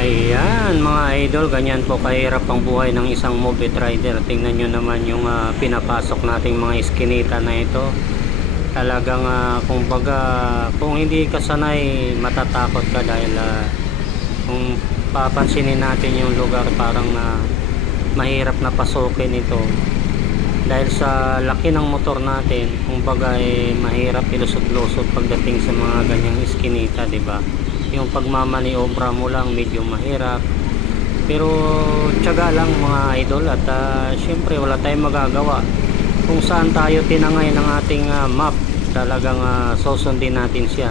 Ayan mga idol, ganyan po kahirap ang buhay ng isang mobile rider. Tingnan nyo naman yung ah, pinapasok nating mga iskinita na ito. Talagang uh, kumbaga kung hindi ka sanay matatakot ka dahil ah, kung papansinin natin yung lugar parang na mahirap na pasukin ito. Dahil sa laki ng motor natin, kumbaga eh, mahirap ilusot-lusot pagdating sa mga ganyang iskinita, di ba? Yung pagmamaniobra mo lang medyo mahirap. Pero tiyaga lang mga idol at ah, syempre wala tayong magagawa. Kung saan tayo tinangay ng ating ah, map, talagang ah, susundin natin siya.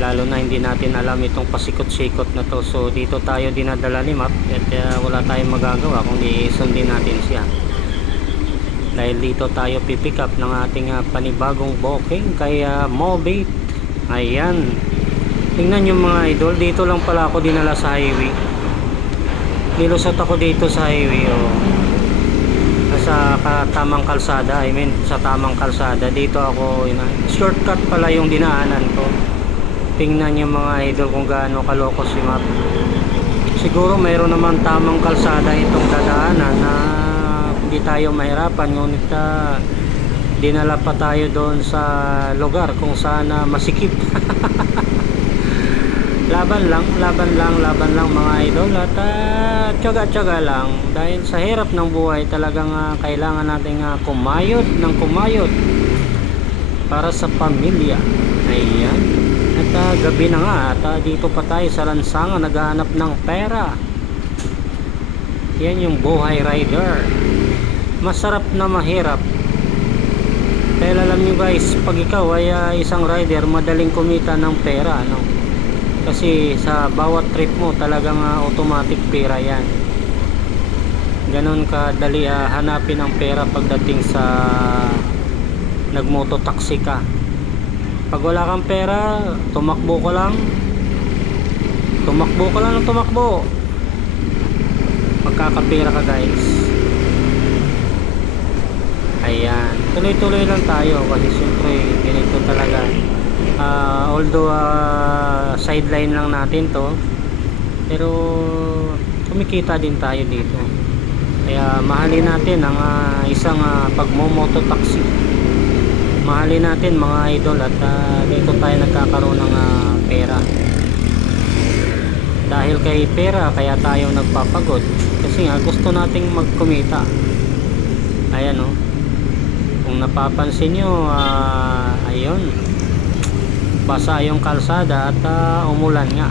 Lalo na hindi natin alam itong pasikot-sikot na to. So dito tayo dinadala ni map at ah, wala tayong magagawa kung sundin natin siya. Dahil dito tayo pipick up ng ating ah, panibagong booking kaya Mobate. Ayan. Tingnan yung mga idol, dito lang pala ako dinala sa highway. Nilusot ako dito sa highway, oh. Sa tamang kalsada, I mean, sa tamang kalsada. Dito ako, ina shortcut pala yung dinaanan ko. Tingnan yung mga idol kung gaano kaloko si map. Siguro mayroon naman tamang kalsada itong dadaanan na hindi tayo mahirapan. Ngunit ah, dinala pa tayo doon sa lugar kung saan ah, masikip. laban lang, laban lang, laban lang mga idol. At uh, tsaga-tsaga lang. Dahil sa hirap ng buhay talagang ah, kailangan nating ah, kumayod ng kumayod para sa pamilya. Ayan. At ah, gabi na nga at ah, dito pa tayo sa lansangan naghahanap ng pera. Yan yung buhay rider. Masarap na mahirap. Dahil alam nyo guys pag ikaw ay ah, isang rider madaling kumita ng pera no? Kasi sa bawat trip mo talagang ah, automatic pera yan. Ganon kadali ah, hanapin ang pera pagdating sa nagmototaxi ka. Pag wala kang pera tumakbo ka lang. Tumakbo ka lang ng tumakbo. Magkakapera ka guys. Ayan. Tuloy-tuloy lang tayo kasi syempre ganito talaga. Ah, although ah, sideline lang natin to pero kumikita din tayo dito. Kaya mahalin natin ang ah, isang uh, pagmomoto taxi mahalin natin mga idol at ah, dito tayo nagkakaroon ng ah, pera. Dahil kay pera kaya tayo nagpapagod. Kasi nga gusto nating magkumita. Ayan o kung napapansin nyo ah, ayun basa yung kalsada at ah, umulan nga